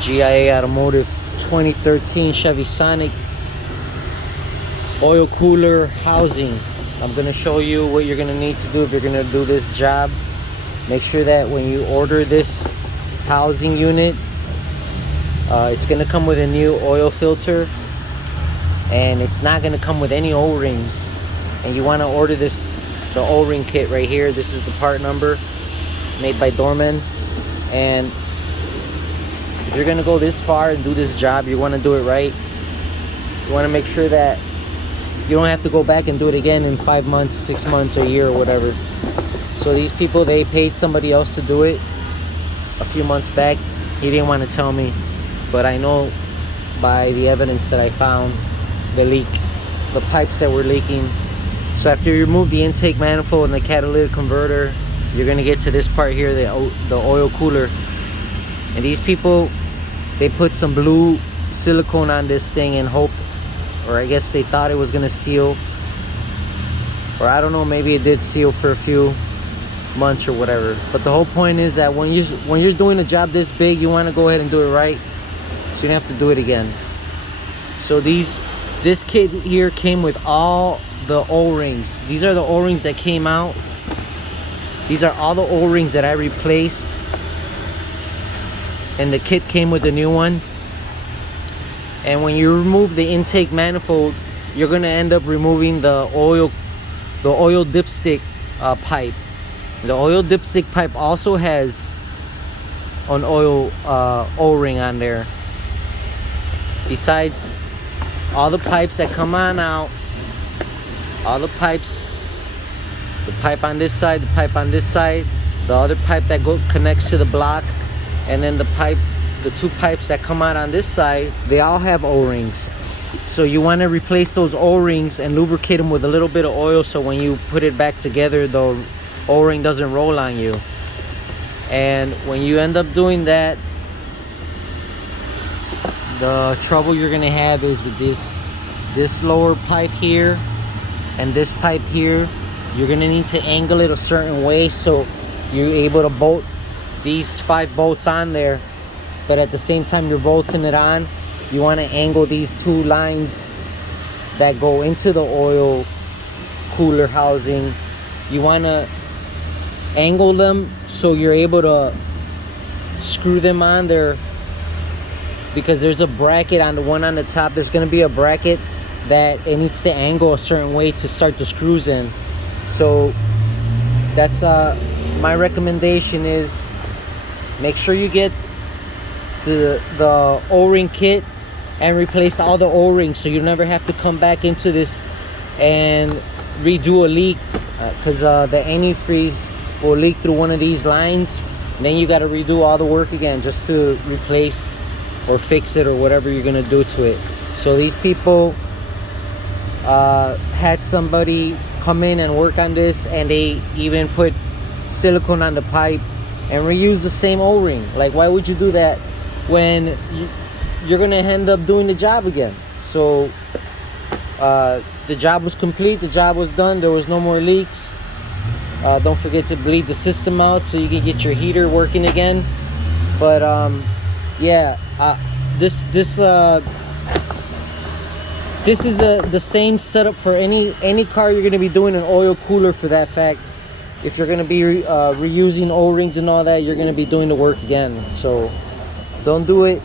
G.I.A. Automotive 2013 Chevy Sonic oil cooler housing. I'm going to show you what you're going to need to do if you're going to do this job. Make sure that when you order this housing unit, it's going to come with a new oil filter, and it's not going to come with any O-rings. And you want to order the O-ring kit right here. This is the part number, made by Dorman. And if you're going to go this far and do this job, you want to do it right. You want to make sure that you don't have to go back and do it again in 5 months, 6 months, a year, or whatever. So these people, they paid somebody else to do it a few months back. He didn't want to tell me, but I know by the evidence that I found, the leak, the pipes that were leaking. So after you remove the intake manifold and the catalytic converter, you're going to get to this part here, the oil cooler. And these people, they put some blue silicone on this thing and hoped, or I guess they thought it was going to seal, or I don't know, maybe it did seal for a few months or whatever. But the whole point is that when you're doing a job this big, you want to go ahead and do it right, so you don't have to do it again. So this kit here came with all the O-rings. These are the O-rings that came out. These are all the O-rings that I replaced, and the kit came with the new ones. And when you remove the intake manifold, you're going to end up removing the oil dipstick pipe. The oil dipstick pipe also has an oil O-ring on there. Besides all the pipes that come on out, all the pipes, the pipe on this side, the pipe on this side, the other pipe that connects to the block, and then the two pipes that come out on this side, they all have O-rings. So you want to replace those O-rings and lubricate them with a little bit of oil, so when you put it back together, the O-ring doesn't roll on you. And when you end up doing that, the trouble you're going to have is with this lower pipe here and this pipe here. You're going to need to angle it a certain way so you're able to bolt these 5 bolts on there, but at the same time you're bolting it on, you want to angle these 2 lines that go into the oil cooler housing. You want to angle them so you're able to screw them on there, because there's a bracket on the one on the top. There's going to be a bracket that it needs to angle a certain way to start the screws in. So that's my recommendation is make sure you get the O-ring kit and replace all the O-rings, so you never have to come back into this and redo a leak, because the antifreeze will leak through one of these lines, and then you got to redo all the work again just to replace or fix it or whatever you're gonna do to it. So these people had somebody come in and work on this, and they even put silicone on the pipe and reuse the same O-ring. Like, why would you do that when you're gonna end up doing the job again? So the job was complete, the job was done, there was no more leaks. Don't forget to bleed the system out so you can get your heater working again. But yeah, this is the same setup for any car you're going to be doing an oil cooler. For that fact, if you're going to be reusing O-rings and all that, you're going to be doing the work again. So don't do it.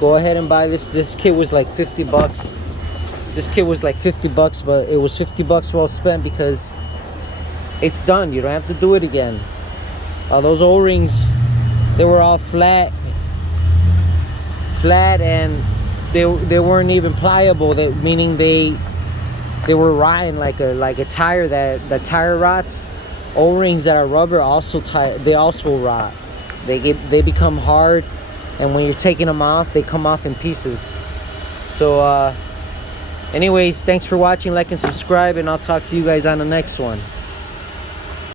Go ahead and buy this kit. Was like 50 bucks. This kit was like 50 bucks, but it was 50 bucks well spent, because it's done. You don't have to do it again. Those O-rings, they were all flat, and they weren't even pliable. Meaning they were rotting like a tire that tire rots. O-rings that are rubber they also rot. They become hard, and when you're taking them off, they come off in pieces. So anyways, thanks for watching. Like and subscribe, and I'll talk to you guys on the next one.